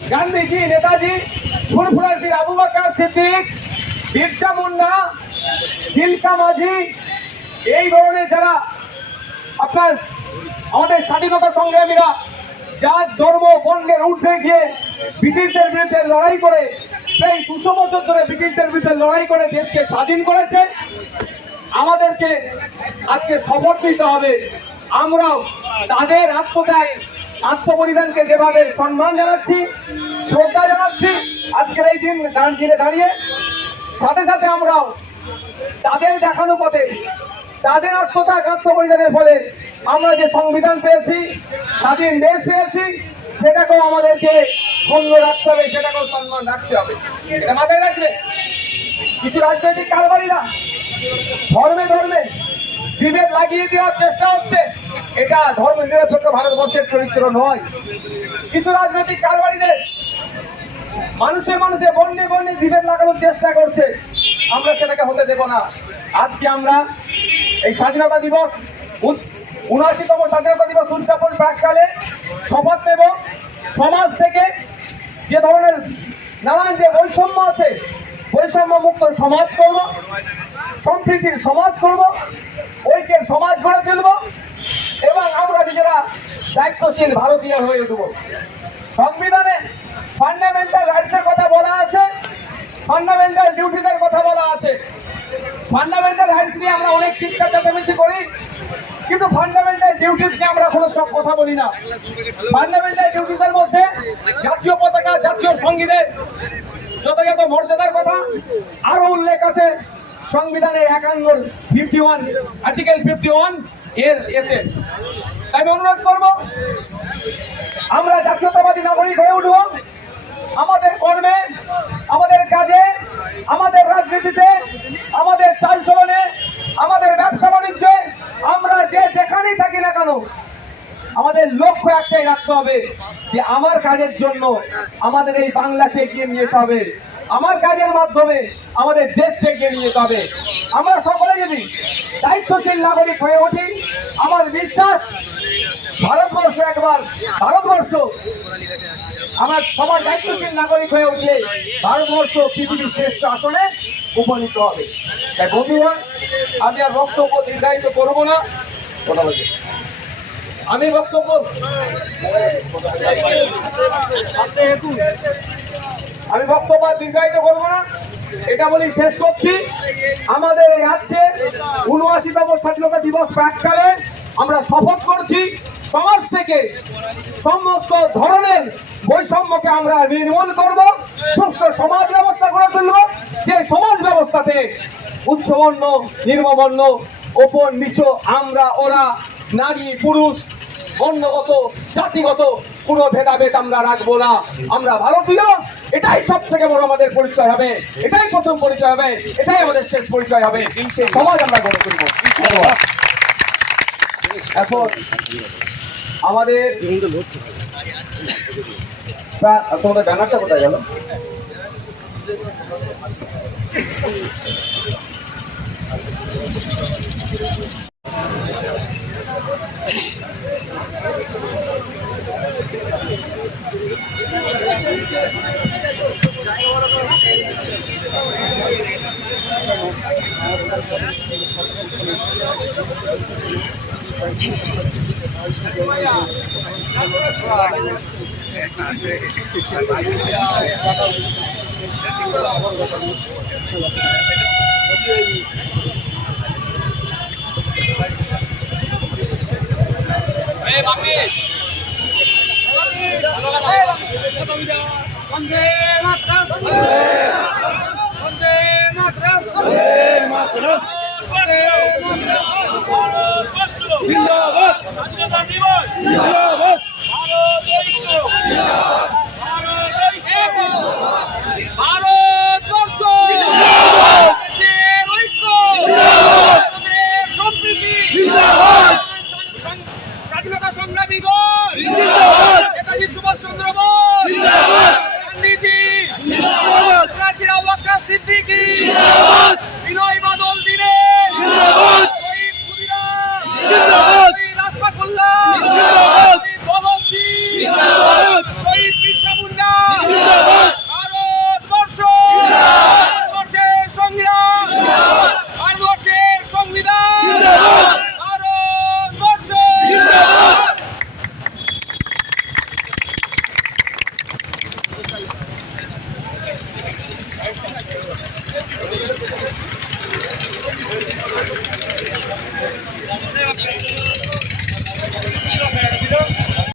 গান্ধীজি, নেতাজি ফুরফুরার বীর আবু বাকর সিদ্দিক, বিরসা মুন্ডা তিলকা মাঝি, এই ধরনের যারা আপনার আমাদের স্বাধীনতা সংগ্রামীরা যার ধর্ম, বর্ণের ঊর্ধ্বে গিয়ে ব্রিটিশদের বিরুদ্ধে লড়াই করে, প্রায় দুশো বছর ধরে ব্রিটিশদের বিরুদ্ধে লড়াই করে দেশকে স্বাধীন করেছে, আমাদেরকে আজকে শপথ নিতে হবে। আমরাও তাদের আত্মত্যাগ আত্মবলিদানকে যেভাবে সম্মান জানাচ্ছি, শ্রদ্ধা জানাচ্ছি, আজকের এই দিন দাঁড় দিনে দাঁড়িয়ে, সাথে সাথে আমরাও তাদের দেখানো পথে, তাদের আত্মত্যাগ, আত্মবলিদানের ফলে আমরা যে সংবিধান পেয়েছি, স্বাধীন দেশ পেয়েছি, সেটাকেও আমাদেরকে ক্ষুণ্ণ রাখতে হবে, সেটাকেও সম্মান রাখতে হবে। এটা মাথায় রাখবে। কিছু রাজনৈতিক কারবারিরা ধর্মে ধর্মে বিভেদ লাগিয়ে দেওয়ার চেষ্টা হচ্ছে। এটা ধর্ম নিরপেক্ষ ভারতবর্ষের চরিত্র নয়। কিছু রাজনৈতিক কারবারিদের মানুষে মানুষে বন্যে বন্যে বিভেদ লাগানোর চেষ্টা করছে। আমরা সেটাকে হতে দেব না। আজকে আমরা এই স্বাধীনতা দিবস উনআশিতম স্বাধীনতা দিবস উদযাপন প্রাককালে শপথ নেব। সমাজ থেকে যে ধরনের নানান যে বৈষম্য আছে বৈষম্য মুক্ত সমাজ করব, সম্প্রীতির সমাজ করব, ঐক্যের সমাজ গড়ে তুলব। এবং আমরা নিজেরা দায়িত্বশীল ভারতীয় হয়ে উঠব। সংবিধানে ফান্ডামেন্টাল রাইটসের কথা বলা আছে ফান্ডামেন্টাল ডিউটিদের কথা বলা আছে। ফান্ডামেন্টাল রাইটস নিয়ে আমরা অনেক চিৎকার চেঁচামেচি করি, কিন্তু ফান্ডামেন্টাল ডিউটিস নিয়ে আমরা কোনো সব কথা বলি না। ফান্ডামেন্টাল ডিউটিসের মধ্যে জাতীয় পতাকা, জাতীয় সঙ্গীতের যথাযথ মর্যাদার কথা আরও উল্লেখ আছে। সংবিধানের একান্ন fifty one article fifty one এর এতে আমি অনুরোধ করব, আমরা জাতীয়তাবাদী নাগরিক হয়ে উঠব। আমাদের কর্মে, আমাদের কাজে, আমাদের রাজনীতিতে, আমাদের চালচলনে, আমাদের ব্যবসা বাণিজ্যে, আমরা যে যেখানেই থাকি না কেন, আমাদের লক্ষ্য একটাই রাখতে হবে যে আমার কাজের জন্য আমাদের এই বাংলাকে এগিয়ে নিয়ে যেতে হবে। আমার কাজের মাধ্যমে আমাদের দেশকে এগিয়ে নিয়ে যেতে হবে। আমরা সকলে যদি দায়িত্বশীল নাগরিক হয়ে উঠি, আমার বিশ্বাস ভারতবর্ষ একবার, ভারতবর্ষ আমার সবার দায়িত্বশীল নাগরিক হয়ে উঠলে ভারতবর্ষ পৃথিবীর শ্রেষ্ঠ আসনে উপনীত হবে। তাই বন্ধুগণ, আমি আর বক্তব্য দীর্ঘায়িত করব না। আমি বক্তব্য আমি বক্তব্য দীর্ঘায়িত করব না। এটা বলি শেষ করছি। আমাদের এই আজকে উনআশিতম স্বাধীনতা দিবস প্রাককালে আমরা শপথ করছি, সমাজ থেকে সমস্ত ধরনের বৈষম্যকে আমরা নির্মূল করব সুস্থ সমাজ ব্যবস্থা গড়ে তুলব, যে সমাজ ব্যবস্থাতে উচ্চবর্ণ, নির্মবর্ণ, ওপর নিচ আমরা, ওরা, নারী, পুরুষ অন্যগত জাতিগত কোনো ভেদাভেদ আমরা রাখব না। আমরা ভারতীয় এটাই সব থেকে বড় আমাদের পরিচয় হবে। এটাই প্রথম পরিচয় হবে। এটাই আমাদের শেষ পরিচয় হবে। সেই সমাজ আমরা গড়ে তুলব। এখন আমাদের তোমাদের ব্যানারটা কোথায় গেল? বন্দে মাতরম জিন্দাবাদ। স্বাধীনতা দিবস। জিন্দাবাদ। Bharat Thank you.